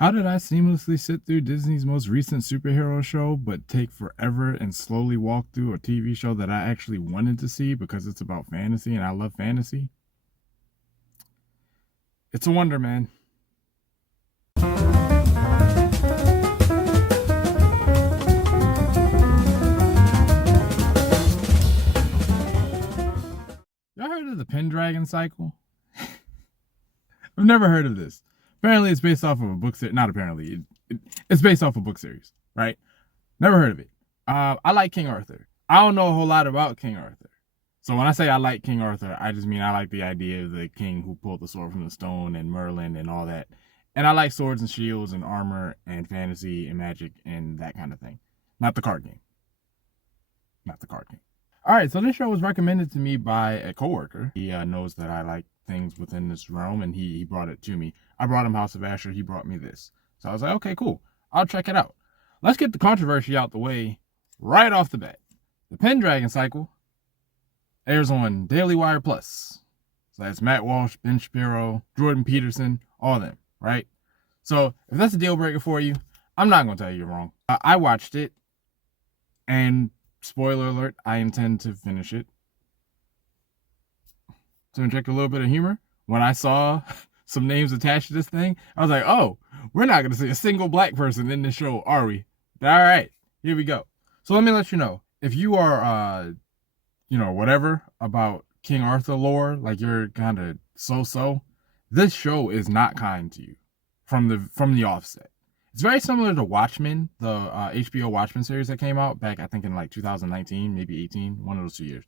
How did I seamlessly sit through Disney's most recent superhero show, but take forever and slowly walk through a TV show that I actually wanted to see because it's about fantasy and I love fantasy? It's a wonder, man. Y'all heard of the Pendragon Cycle? I've never heard of this. Apparently, it's based off of a book series. Not apparently, it's based off a book series, right? Never heard of it. I like King Arthur. I don't know a whole lot about King Arthur. So when I say I like King Arthur, I just mean I like the idea of the king who pulled the sword from the stone and Merlin and all that. And I like swords and shields and armor and fantasy and magic and that kind of thing. Not the card game. Not the card game. All right, so this show was recommended to me by a coworker. He knows that I like things within this realm, and he brought it to me. I brought him House of Asher. He brought me this. So I was like, okay, cool. I'll check it out. Let's get the controversy out the way right off the bat. The Pendragon Cycle airs on Daily Wire Plus. So that's Matt Walsh, Ben Shapiro, Jordan Peterson, all of them, right? So if that's a deal breaker for you, I'm not going to tell you you're wrong. I watched it, and spoiler alert, I intend to finish it. To inject a little bit of humor, when I saw some names attached to this thing, I was like, oh, we're not going to see a single black person in this show, are we? All right, here we go. So let me let you know, if you are, whatever about King Arthur lore, like you're kind of so-so, this show is not kind to you from the offset. It's very similar to Watchmen, the HBO Watchmen series that came out back, I think, in like 2019, maybe 18, one of those 2 years.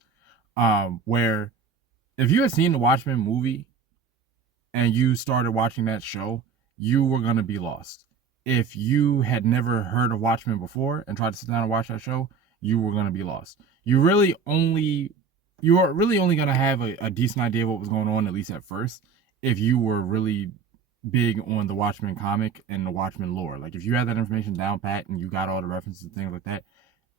Where if you had seen the Watchmen movie and you started watching that show, you were going to be lost. If you had never heard of Watchmen before and tried to sit down and watch that show, you were going to be lost. You are really only going to have a decent idea of what was going on, at least at first, if you were really big on the Watchmen comic and the Watchmen lore. Like if you had that information down pat and you got all the references and things like that,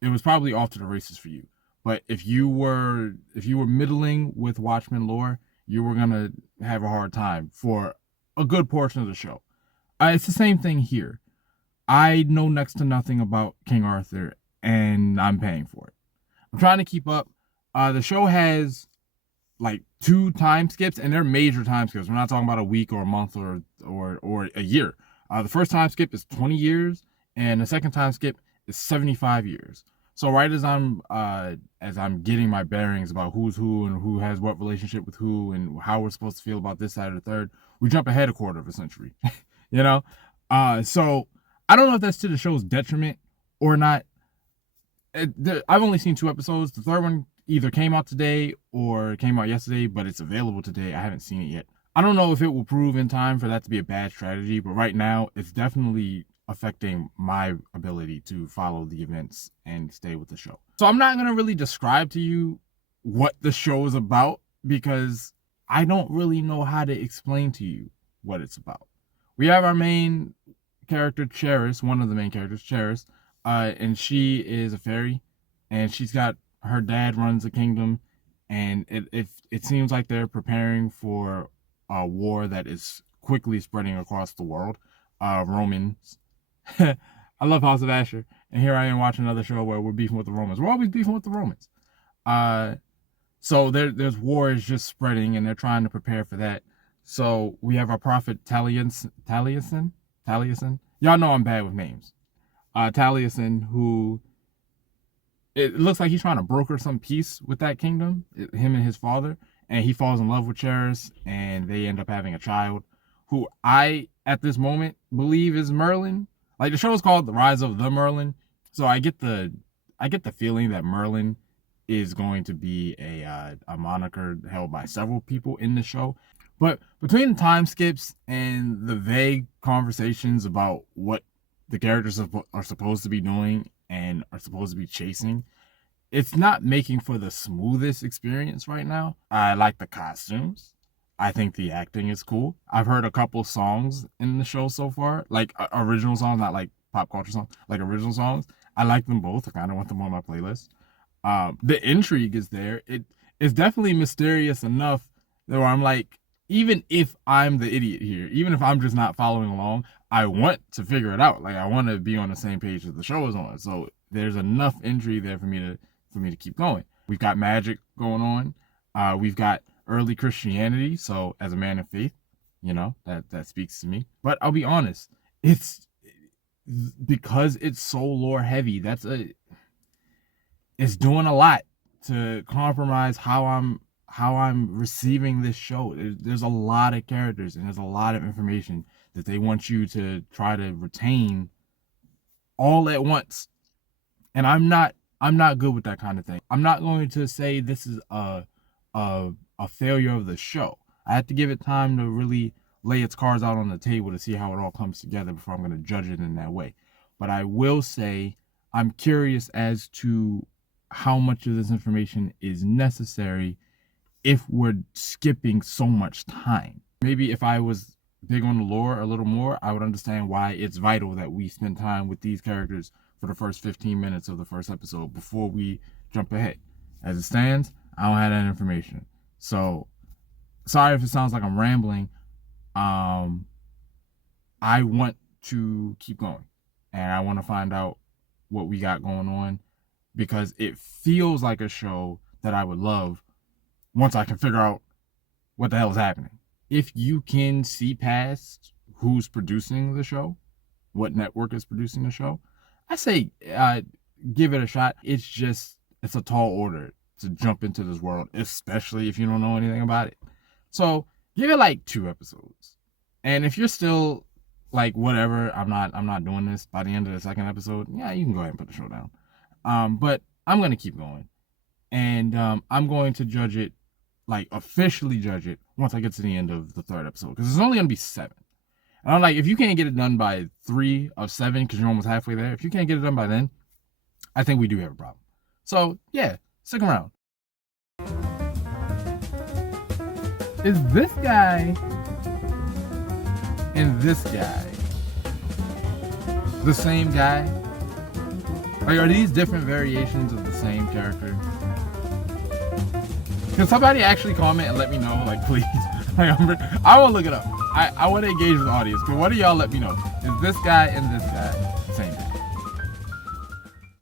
it was probably off to the races for you. But if you were middling with Watchmen lore, you were gonna have a hard time for a good portion of the show. It's the same thing here. I know next to nothing about King Arthur, and I'm paying for it. I'm trying to keep up. The show has like 2 time skips, and they're major time skips. We're not talking about a week or a month or a year. The first time skip is 20 years, and the second time skip is 75 years. So right as I'm getting my bearings about who's who and who has what relationship with who and how we're supposed to feel about this side or the third, we jump ahead a quarter of a century. So I don't know if that's to the show's detriment or not. I've only seen 2 episodes. The third one either came out today or came out yesterday, but it's available today. I haven't seen it yet. I don't know if it will prove in time for that to be a bad strategy, but right now it's definitely affecting my ability to follow the events and stay with the show. So I'm not going to really describe to you what the show is about because I don't really know how to explain to you what it's about. We have our main character, Cheris, one of the main characters, Cheris, and she is a fairy, and she's got her dad runs a kingdom, and it seems like they're preparing for a war that is quickly spreading across the world. Romans. I love House of Asher, and here I am watching another show where we're beefing with the Romans. We're always beefing with the Romans. So there's wars just spreading, and they're trying to prepare for that. So we have our prophet Taliesin. Y'all know I'm bad with names. Taliesin, who it looks like he's trying to broker some peace with that kingdom, him and his father, and he falls in love with Cheris, and they end up having a child, who I, at this moment, believe is Merlin. Like, the show is called The Rise of the Merlin, so I get the feeling that Merlin is going to be a moniker held by several people in the show. But between the time skips and the vague conversations about what the characters are supposed to be doing and are supposed to be chasing, it's not making for the smoothest experience right now. I like the costumes. I think the acting is cool. I've heard a couple songs in the show so far, like original songs, not like pop culture songs, like original songs. I like them both. I kind of want them on my playlist. The intrigue is there. It's definitely mysterious enough that where I'm like, even if I'm the idiot here, even if I'm just not following along, I want to figure it out. Like, I want to be on the same page that the show is on. So there's enough intrigue there for me to keep going. We've got magic going on. We've got early Christianity. So as a man of faith, that speaks to me. But I'll be honest, it's because it's so lore heavy. It's doing a lot to compromise how I'm receiving this show. There's a lot of characters and there's a lot of information that they want you to try to retain all at once. And I'm not good with that kind of thing. I'm not going to say this is a failure of the show. I have to give it time to really lay its cards out on the table to see how it all comes together before I'm going to judge it in that way. But I will say I'm curious as to how much of this information is necessary if we're skipping so much time. Maybe if I was big on the lore a little more, I would understand why it's vital that we spend time with these characters for the first 15 minutes of the first episode before we jump ahead. As it stands, I don't have that information. So, sorry if it sounds like I'm rambling. I want to keep going, and I want to find out what we got going on, because it feels like a show that I would love once I can figure out what the hell is happening. If you can see past who's producing the show, what network is producing the show, I say give it a shot. It's a tall order to jump into this world, especially if you don't know anything about it. So give it like 2 episodes. And if you're still like, whatever, I'm not doing this by the end of the 2nd episode, yeah, you can go ahead and put the show down. But I'm going to keep going. And I'm going to judge it, like officially judge it, once I get to the end of the 3rd episode. Because it's only going to be 7. And I'm like, if you can't get it done by 3 of 7, because you're almost halfway there, if you can't get it done by then, I think we do have a problem. So, yeah, stick around. Is this guy and this guy the same guy? Like, are these different variations of the same character? Can somebody actually comment and let me know? Like, please. Like, I want to look it up. I want to engage with the audience. Can one of y'all let me know? Is this guy and this guy